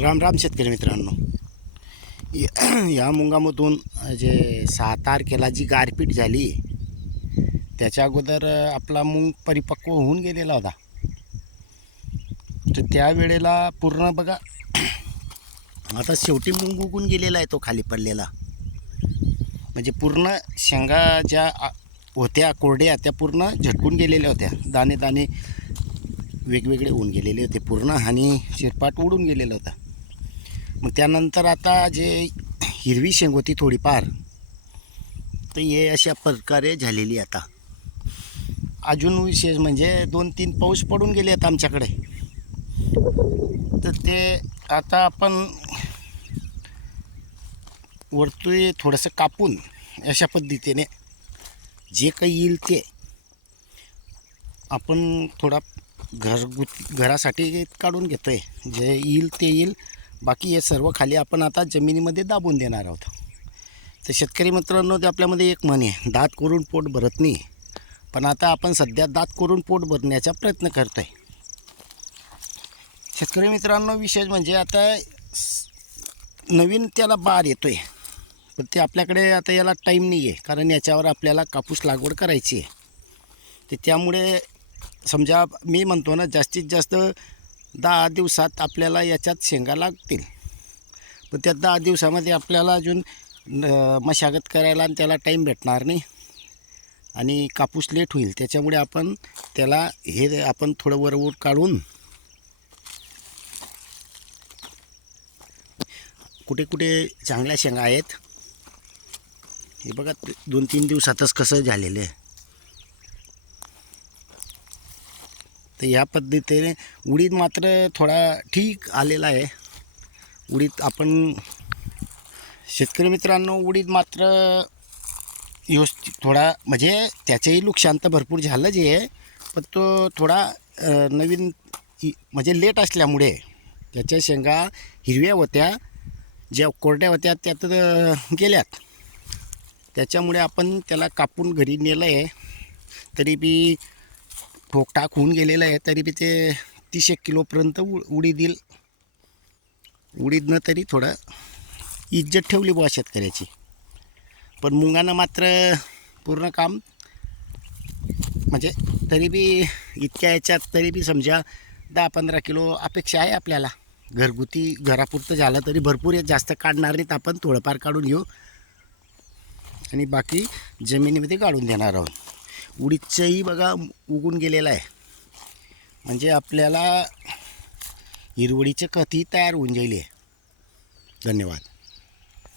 राम राम शेतकरी मित्रांनो. या मुंगामधून जे सहा तारखेला जी गारपीट झाली त्याच्या अगोदर आपला मुंग परिपक्व होऊन गेलेला होता. तर त्यावेळेला पूर्ण बघा आता शेवटी मुंग उगून गेलेला आहे तो खाली पडलेला. म्हणजे पूर्ण शेंगा ज्या होत्या कोरड्या त्या पूर्ण झटकून गेलेल्या होत्या. दाणे दाणे वेगवेगळे होऊन गेलेले होते पूर्ण आणि शिरपाट उडून गेलेला होता. मग त्यानंतर आता जे हिरवी शेंग होती थोडीफार तर हे अशा प्रकारे झालेली आता. अजून विशेष म्हणजे दोन तीन पाऊस पडून गेले आहेत आमच्याकडे. तर ते आता आपण वरतोय थोडंसं कापून अशा पद्धतीने जे काही येईल ते आपण थोडा घरगुत घरासाठी काढून घेतो आहे जे येईल ते येईल. बाकी हे सर्व खाली आपण आता जमिनीमध्ये दाबून देणार आहोत. तर शेतकरी मित्रांनो ते आपल्यामध्ये एक म्हणे आहे दात करून पोट भरत नाही. पण आता आपण सध्या दात करून पोट भरण्याचा प्रयत्न करत आहे शेतकरी मित्रांनो विशेष म्हणजे आता नवीन त्याला बार येतो आहे पण ते आपल्याकडे आता याला टाईम नाही आहे कारण याच्यावर आपल्याला कापूस लागवड करायची आहे. तर त्यामुळे समजा मी म्हणतो ना जास्तीत जास्त दहा दिवसात आपल्याला याच्यात शेंगा लागतील. पण त्या दहा दिवसामध्ये आपल्याला अजून मशागत करायला आणि त्याला टाईम भेटणार नाही. आणि कापूस लेट होईल. त्याच्यामुळे आपण त्याला हे आपण थोडं वरवर काढून कुठे कुठे चांगल्या शेंगा आहेत. हे बघा ते दोन तीन दिवसातच कसं झालेलं आहे. तर या पद्धतीने उडीद मात्र थोडा ठीक आलेला आहे. उडीद आपण शेतकरी मित्रांनो उडीद मात्र व्यवस्थित थोडा म्हणजे त्याचंही नुकसान तर भरपूर झालं जे आहे पण तो थोडा नवीन म्हणजे लेट असल्यामुळे त्याच्या शेंगा हिरव्या होत्या ज्या कोरड्या होत्या त्यात गेल्यात. त्याच्यामुळे आपण त्याला कापून घरी नेलं आहे तरी बी ठोकटाक होऊन गेलेलं आहे तरी बी ते तीस एक किलोपर्यंत उ उडीद येईल उडीदनं तरी थोडं इज्जत ठेवली बुवा शेतकऱ्याची. पण मुंगानं मात्र पूर्ण काम म्हणजे तरी बी इतक्या याच्यात तरी बी समजा दहा पंधरा किलो अपेक्षा आहे आपल्याला. घरगुती घरापुरतं झालं तरी भरपूर आहे जास्त काढणार नाहीत आपण थोडंफार काढून घेऊ. आणि बाकी जमिनीमध्ये काढून देणार आहोत. उडीदचंही बघा उगून गेलेलं आहे. म्हणजे आपल्याला हिरवळीचं कथी तयार होऊन जाईल धन्यवाद.